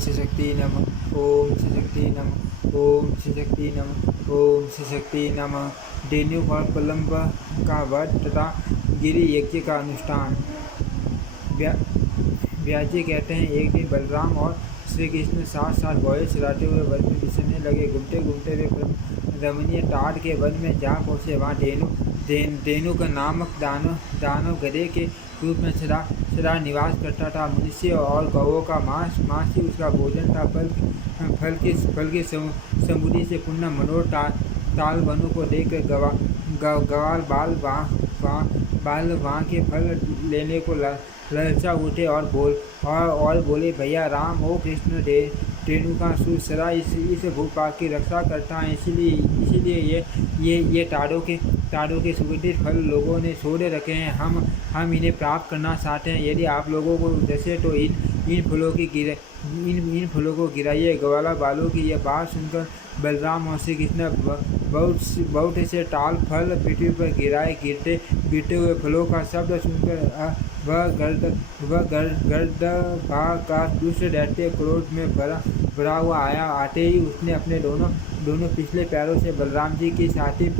श्री शक्ति नमः। ओम श्री शक्ति नमः। ओम श्री शक्ति नमः। ओम श्री शक्ति नमः। धेनु और पलंब का वध तथा गिरि यज्ञ का अनुष्ठान। व्यास जी कहते हैं, एक दिन बलराम और श्री कृष्ण साथ साथ घोड़े चलाते हुए वन में विचरने लगे। घूमते घूमते वे परम रमणीय टाट के वन में जा पहुँचे। वहाँ धेनु का नामक दानव गधे के रूप में सदा निवास करता था। मनुष्य और गौओं का मांस ही उसका भोजन था। फल की समृद्धि से पूर्ण मनोर ताल वनों को देखकर गवाल बाल वहाँ के फल लेने को ललचा उठे और बोले, भैया राम हो कृष्ण धेनु का सूर सदा इस भूपाल की रक्षा करता है, इसीलिए ये ताड़ों के सुगंधित फल लोगों ने छोड़े रखे हैं। हम इन्हें प्राप्त करना चाहते हैं। यदि आप लोगों को दसे तो इन फलों को गिराइए। ग्वाला बालों की यह बात सुनकर बलराम और श्री कृष्ण बहुत से टाल फल पृथ्वी पर गिराए। गिरते हुए फलों का शब्द सुनकर वह गर्द का दुष्ट दैत्य क्रोध में भरा हुआ आया। आते ही उसने अपने दोनों पिछले पैरों से बलराम जी की छाती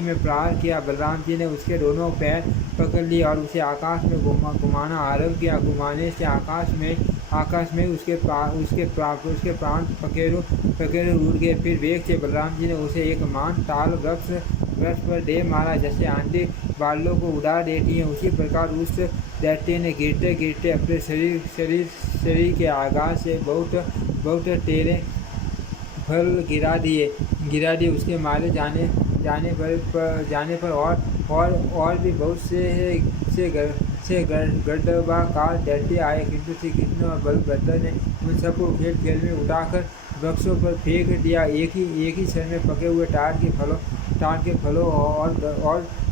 में प्रहार किया। बलराम जी ने उसके दोनों पैर पकड़ लिए और उसे आकाश में घुमाना आरंभ किया। घुमाने से आकाश में उसके प्राण पकेड़े उड़ गए। फिर वेग से बलराम जी ने उसे एक मान ताल वृक्ष पर दे मारा। जैसे आंधी बालों को उड़ा देती हैं, उसी प्रकार उस दैत्य ने गिरते गिरते अपने शरीर के आगाज से बहुत तेरे फल गिरा दिए। उसके मारे जाने पर और भी बहुत से गर्दबाकार दैत्य आए, किंतु श्री कृष्ण और बलभद्र ने उन सबको खेल में उठाकर वृक्षों पर फेंक दिया। एक ही क्षण में पके हुए टाट के फलों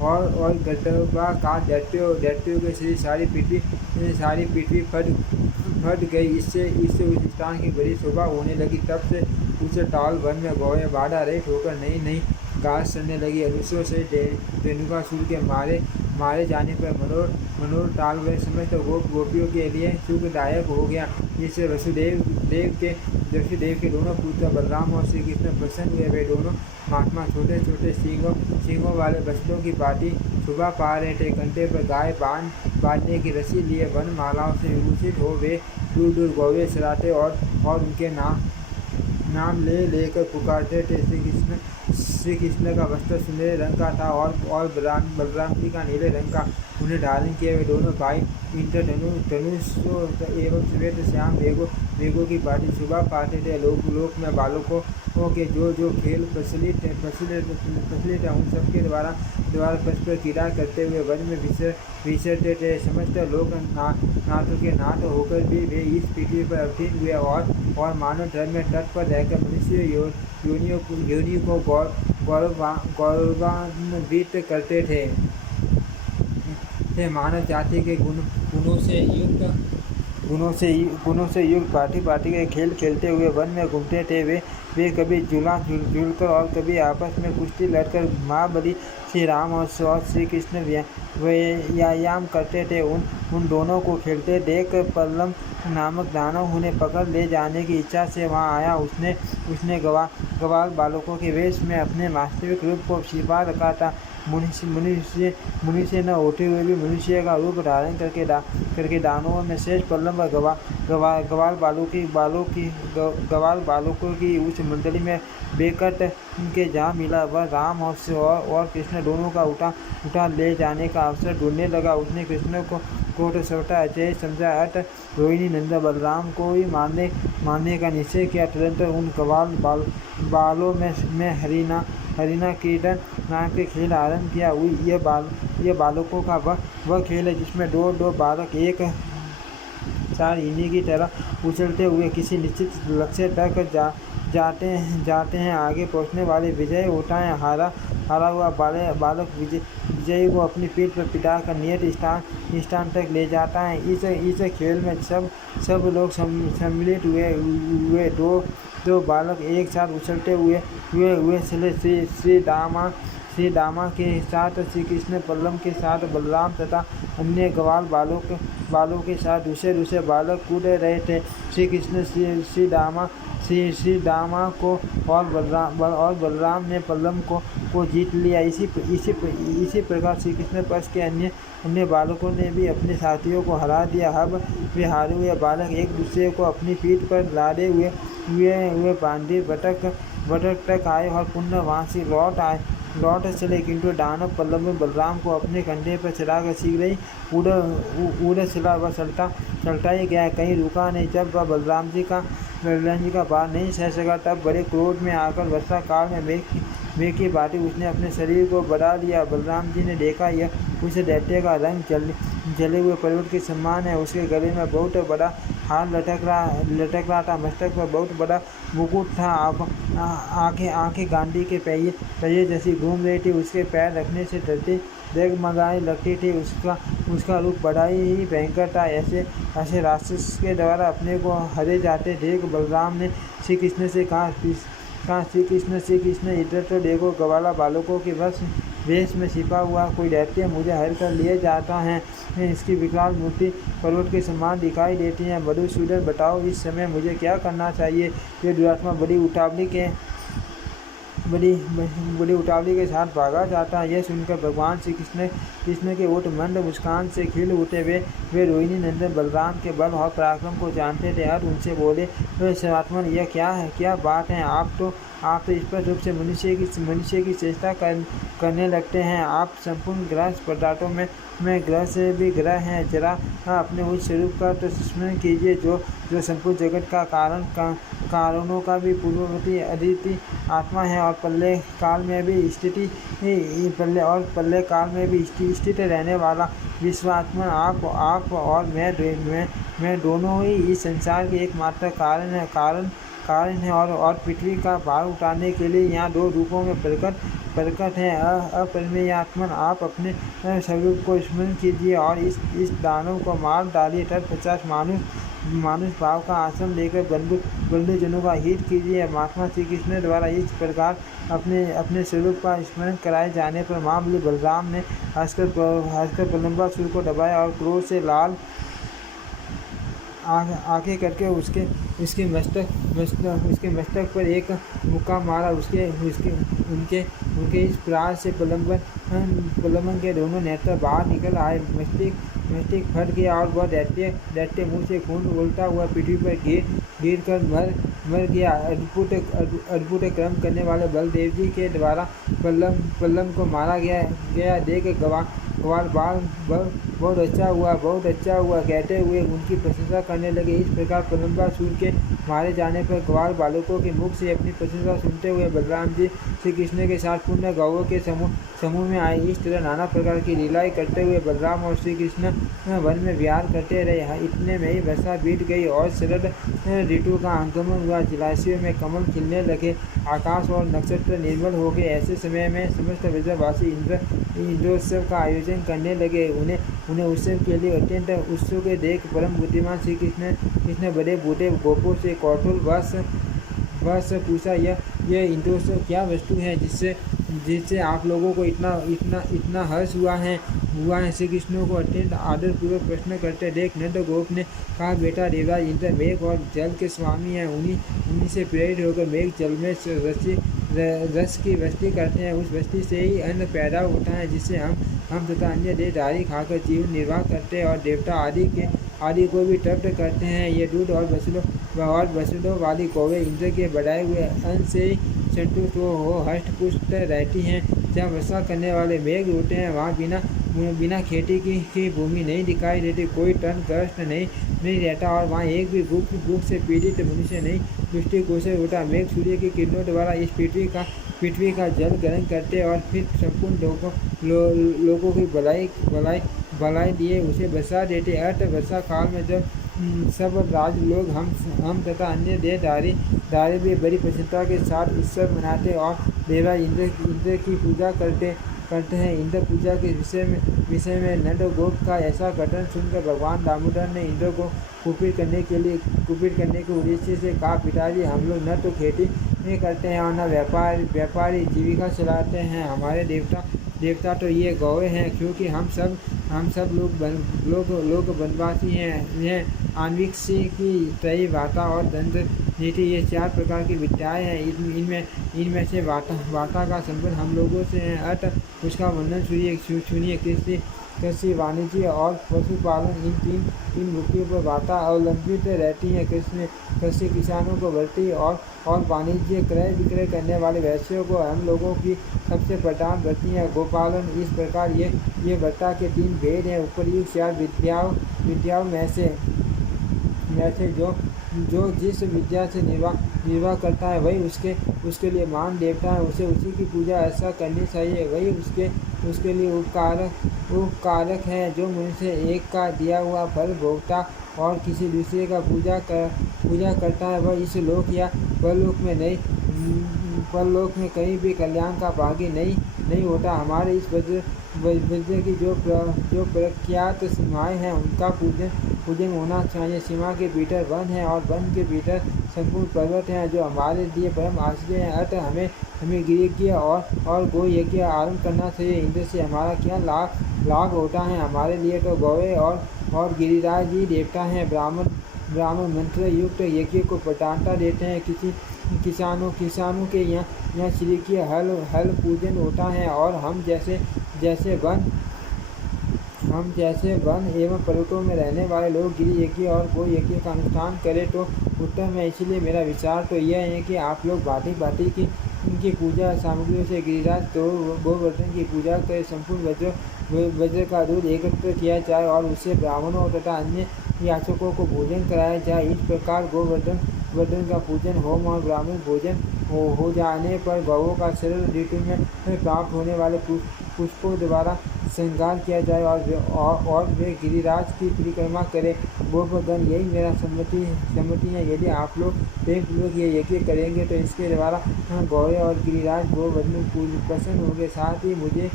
और गर्दबाकार दैत्यों के शरीर सारी पृथ्वी फट गई। इससे उस स्थान की बड़ी शोभा होने लगी। तब से उस टाल वन में गौएं बाधा रहित होकर नई घास चढ़ने लगी। अनुष्यों से धेनुकासुर के मारे जाने पर मनोर टाल वन समस्त गोपियों के लिए सुखदायक हो गया। जिससे वसुदेव के दोनों पुत्र बलराम और श्री कृष्ण प्रसन्न हुए। वे दोनों महात्मा छोटे छोटे सींगों वाले बछड़ों की भांति शोभा पा रहे थे। कंधे पर गाय बांधने की रस्सी लिए वन मालाओं से विभूषित हो वे दूर दूर गौवे चराते और उनके नाम लेकर पुकारते थे। श्री कृष्ण का वस्त्र सुनहरे रंग का था और बलराम जी का नीले रंग का। उन्हें धारण किए हुए दोनों भाई इंद्रधनुष एवं श्वेत श्याम वेगों की भांति शोभा पाते थे। लोक में बालकों के जो खेल प्रचलित है, उन सबके द्वारा परस्पर क्रीड़ा करते हुए वन में विचरते थे। समस्त लोग नाटों के नाट होकर भी वे इस पृथ्वी पर अवतीर्ण हुए और मानव धर्म में तट पर रहकर मनुष्य योनियों को गौरवान्वित करते थे। मानव जाति के गुणों से युक्त पार्टी के खेल खेलते हुए वन में घूमते थे। वे कभी झूलकर और कभी आपस में कुश्ती लड़कर महाबली श्री राम और श्री कृष्ण व्यायाम करते थे। उन दोनों को खेलते देख पल्लम नामक दानव उन्हें पकड़ ले जाने की इच्छा से वहां आया। उसने गवाल बालकों के वेश में अपने वास्तविक रूप को छिपा रखा था। मनुष्य न होते हुए भी मनुष्य का रूप धारण करके दानवों में श्रेष्ठ पल्लव गवाल बालकों की उस मंडली में बेकट के जहाँ मिला। वह राम और कृष्ण दोनों का उठा ले जाने का अवसर ढूंढने लगा। उसने कृष्ण को तो सबटा अजय समझा। अट रोहिणी नंदा बलराम को ही मारने का निश्चय किया। तुरंत उन गवाल बालों में हरिना क्रीडन नाम के खेल आरंभ किया। यह बालकों का वह खेल है जिसमें दो बालक एक साथ इन्हीं की तरह उछलते हुए किसी निश्चित लक्ष्य तक जाते हैं। आगे पहुंचने वाले विजय होता है। हारा हुआ बालक विजयी को अपनी पीठ पर पिटाकर नियत स्थान तक ले जाता है। इस खेल में सब लोग सम्मिलित हुए। दो बालक एक साथ उछलते हुए चले। श्री दामा के साथ श्री कृष्ण, पल्लम के साथ बलराम तथा अन्य ग्वाल बालों के साथ दूसरे दूसरे बालक कूद रहे थे। श्री कृष्ण श्री दामा को और बलराम ने पल्लम को जीत लिया। इसी प्रकार श्री कृष्ण पक्ष के अन्य बालकों ने भी अपने साथियों को हरा दिया। अब वे हारे हुए बालक एक दूसरे को अपनी पीठ पर लादे हुए बांधे भटक तक आए और पुनः वहाँ से लौट चले, किंतु दानव पल्लव बलराम को अपने कंधे पर चढ़ाकर शीघ्र ही उड़ चला। वह चलता ही गया, कहीं रुका नहीं। जब वह बलराम जी का भार नहीं सह सका, तब बड़े क्रोध में आकर वर्षा काल में मेघ की भांति उसने अपने शरीर को बढ़ा लिया। बलराम जी ने देखा यह उस दैत्य का रंग जले हुए पर्वत के समान है। उसके गले में बहुत बड़ा हार लटक रहा था, मस्तक पर बहुत बड़ा मुकुट था। आंखें गांडी के पहिए जैसी घूम रही थी। उसके पैर रखने से धरती डगमगाने लगती थी। उसका रूप बड़ा ही भयंकर था। ऐसे राक्षस के द्वारा अपने को हरे जाते देख बलराम ने श्री कृष्ण से कहा, श्री कृष्ण इधर तो देखो, ग्वाला बालकों के वेश में छिपा हुआ कोई दैत्य मुझे हर कर लिए जाता है। इसकी विकराल मूर्ति पर्वत के समान दिखाई देती है। मधुसूदन, बताओ इस समय मुझे क्या करना चाहिए? ये दुरात्मा बड़ी उतावली के साथ भागा जाता है। यह सुनकर भगवान श्री कृष्ण के ओठ मंद मुस्कान से खिल उठे। वे रोहिणी नंदन बलराम के बल और पराक्रम को जानते थे और उनसे बोले, सर्वात्मन, यह क्या बात है? आप तो स्पष्ट रूप से मनुष्य की चेष्टा करने लगते हैं। आप संपूर्ण ग्रह पदार्थों में ग्रह से भी ग्रह हैं। जरा अपने उस स्वरूप का तो स्मरण कीजिए जो संपूर्ण जगत का कारणों का भी पूर्ववर्ती अदिति आत्मा है और पल्ले काल में भी स्थित रहने वाला विश्वात्मा आप और मैं दोनों ही इस संसार के एकमात्र कारण है और पृथ्वी का भार उठाने के लिए यहाँ दो रूपों में प्रकट है। अपरिमेयात्मन, आप अपने स्वरूप को स्मरण कीजिए और इस दानव को मार डालिए। तत्पश्चात मानुष भाव का आश्रम लेकर बंधुजनों का हित कीजिए। महात्मा श्री कृष्ण द्वारा इस प्रकार अपने स्वरूप का स्मरण कराए जाने पर महाबली बलराम ने हंसकर प्रलंबासुर को दबाया और क्रोध से लाल आंखें करके उसके मस्तक पर एक मुक्का मारा। उनके इस प्रहार से प्रलंबन के दोनों नेत्र बाहर निकल आए। मस्तिष्क फट गया और वह दैत्य मुंह से खून उगलता हुआ पृथ्वी पर गिर कर मर गया। अद्भुत कर्म करने वाले बलदेव जी के द्वारा पल्लम को मारा गया देख ग्वाल बाल बहुत अच्छा हुआ कहते हुए उनकी प्रशंसा करने लगे। इस प्रकार प्रलंबासुर के मारे जाने पर ग्वाल बालकों के मुख से अपनी प्रशंसा सुनते हुए बलराम जी श्री कृष्ण के साथ पुण्य गौों के समूह में आए। इस तरह नाना प्रकार की लीलाएं करते हुए बलराम और श्री कृष्ण वन में विहार करते रहे। इतने में ही वर्षा बीत गई और शरद ऋतु का आगमन हुआ। जलाशयों में कमल खिलने लगे, आकाश और नक्षत्र निर्मल हो गए। ऐसे समय में समस्त ब्रजवासी इंद्रोत्सव का आयोजन करने लगे। उन्हें उत्सव के लिए अत्यंत उत्सुक देख परम बुद्धिमान श्री कृष्ण बड़े बूढ़े गोपों से कौतूहल वश पूछा, यह इंद्रोत्सव क्या वस्तु है जिससे आप लोगों को इतना हर्ष हुआ है? श्री कृष्ण को अत्यंत आदरपूर्वक प्रश्न करते देख नंद गोप ने कहा, बेटा देवराज इंद्र मेघ और जल के स्वामी हैं। उन्हीं से प्रेरित होकर मेघ जल में रस की वृष्टि करते हैं। उस वृष्टि से ही अन्न पैदा होता है जिससे हम तथा अन्य देहधारी खाकर जीवन निर्वाह करते हैं और देवता आदि को भी तृप्त करते हैं। ये दूध और बछड़ों वाली कौवे इंद्र के बढ़ाए हुए अन्न से ही संतुष्ट हो हष्ट पुष्ट रहती हैं। जहाँ वर्षा करने वाले मेघ होते हैं वहाँ बिना खेती की भूमि नहीं दिखाई देती, कोई तन कष्ट नहीं रहता और वहाँ एक भी भूख से पीड़ित मनुष्य नहीं दृष्टिगोचर होता। मेघ सूर्य की किरणों द्वारा इस पृथ्वी का जल ग्रहण करते और फिर संपूर्ण लोगों की भलाई दिए उसे बसा देते। अर्थ वर्षा काल में जब सब राजलोग हम तथा अन्य देहधारी भी बड़ी प्रसन्नता के साथ उत्सव मनाते और देवराज इंद्र की पूजा करते हैं। इंद्र पूजा के विषय में नंद गोप का ऐसा कथन सुनकर भगवान दामोदर ने इंद्र को कुपित करने के उद्देश्य से कहा, पिताजी, हम लोग न तो खेती नहीं करते हैं और न व्यापारी जीविका चलाते हैं। हमारे देवता तो ये गौएं हैं, क्योंकि हम सब हम सब लोग वनवासी हैं। यह आणविक की तय वाता और दंड नीति, ये 4 प्रकार की विद्याएं हैं। इनमें से वाता का संबंध हम लोगों से है। अतः उसका वर्णन सुनिए। कृषि, वाणिज्य और पशुपालन, इन तीन मुखियों पर वार्ता अवलंबित रहती है। कृषि किसानों को बढ़ती और वाणिज्य क्रय विक्रय करने वाले व्यवसायों को हम लोगों की सबसे प्रधान बढ़ती है। गोपालन, इस प्रकार ये वर्ता के 3 भेद हैं। उपर्युक्त 4 विद्याओं में से जो जिस विद्या से निर्वाह करता है वही उसके लिए महान देवता है। उसे उसी की पूजा ऐसा करनी चाहिए। वही उसके लिए उपकारक है। जो मनुष्य एक का दिया हुआ फल भोगता और किसी दूसरे का पूजा करता है, वह इस लोक या परलोक में कहीं भी कल्याण का भागी नहीं होता। हमारे इस वज्र की जो प्रख्यात सीमाएं हैं, उनका पूजन होना चाहिए। सीमा के भीतर वन है और वन के भीतर संपूर्ण पर्वत हैं, जो हमारे लिए परम आश्रय हैं। अतः हमें गिरियज्ञ और गो यज्ञ आरंभ करना चाहिए। इनसे से हमारा क्या लाभ होता है? हमारे लिए तो गौवे और गिरिराज ही देवता हैं। ब्राह्मण मंत्र युक्त यज्ञ को प्रधानता देते हैं। किसानों के यहाँ श्री की हल पूजन होता है। और हम जैसे वन एवं पर्वतों में रहने वाले लोग गिरि यज्ञ और गो यज्ञ का अनुष्ठान करें तो उत्तम है। इसलिए मेरा विचार तो यह है कि आप लोग भांति की इनकी पूजा सामग्रियों से गिरिराज गोवर्धन की पूजा करें। संपूर्ण वज्र का दूध एकत्र किया जाए और उससे ब्राह्मणों तथा अन्य याचकों को भोजन कराया जाए। इस प्रकार गोवर्धन का पूजन, होम और ब्राह्मण भोजन हो जाने पर गौओं का शरद ऋतु में प्राप्त होने वाले पुष्पों द्वारा श्रृंगार किया जाए और वे गिरिराज की परिक्रमा करें। गोपगण, यही मेरा सम्मति है। यदि आप लोग प्रेम पूर्वक ये यज्ञ करेंगे तो इसके द्वारा गौरे और गिरिराज गोवर्धन प्रसन्न होंगे। साथ ही मुझे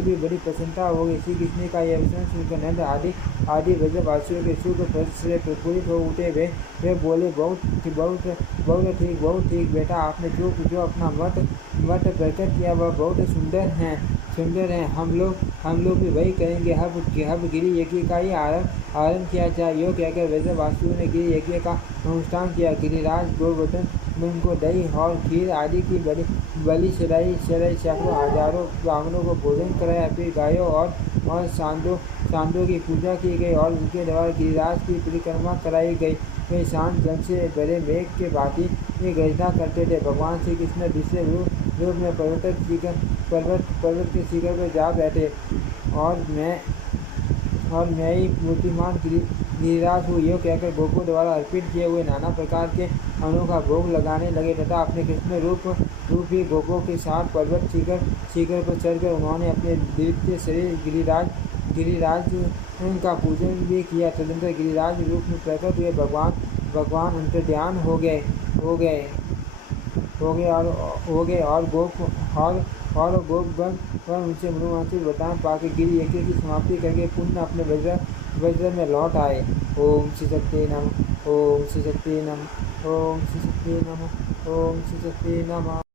भी बड़ी प्रसन्नता होगी। श्री कृष्ण का यह वचन सुनकर नंद आदि व्रजवासियों के सुख से प्रफुल्लित हो उठे। वे बोले, बहुत ठीक बेटा, आपने जो अपना मत प्रकट किया वह बहुत सुंदर है। हम लोग भी वही करेंगे। अब गिरि यज्ञ का ही आरंभ किया जाए। यो कहकर व्रजवासियों ने गिरि यज्ञ का अनुष्ठान किया। गिरिराज गोवर्धन को दही और खीर आदि की बलि चढ़ाई, सैकड़ों हजारों ब्राह्मणों को भोजन कराया। फिर गायों और सांडों की पूजा की गई और उनके द्वारा गिरिराज की परिक्रमा कराई गई। वे शांत जल से भरे मेघ के भांति गर्जना करते थे। भगवान श्री कृष्ण दूसरे रूप में पर्वत के शिखर पर जा बैठे और मैं ही मूर्तिमान गिरिराज हूँ। यो कहकर गोपों द्वारा अर्पित किए हुए नाना प्रकार के अनोखा भोग लगाने लगे तथा अपने कृष्ण रूप ही गोपों के साथ पर्वत शिखर पर चढ़कर उन्होंने अपने दिव्य शरीर गिरिराज का पूजन भी किया। तदनंतर गिरिराज रूप में प्रकट हुए भगवान अंतर्ध्यान हो गए और गोपगण उनसे मनोवांछित वरदान पाकर गिरि यज्ञ की समाप्ति करके पुनः अपने वज्र में लौट आए। ओम श्री शक्ति नमः। ओम श्री शक्ति नमः। ओम श्री शक्ति नमः। ओम श्री शक्ति नमः।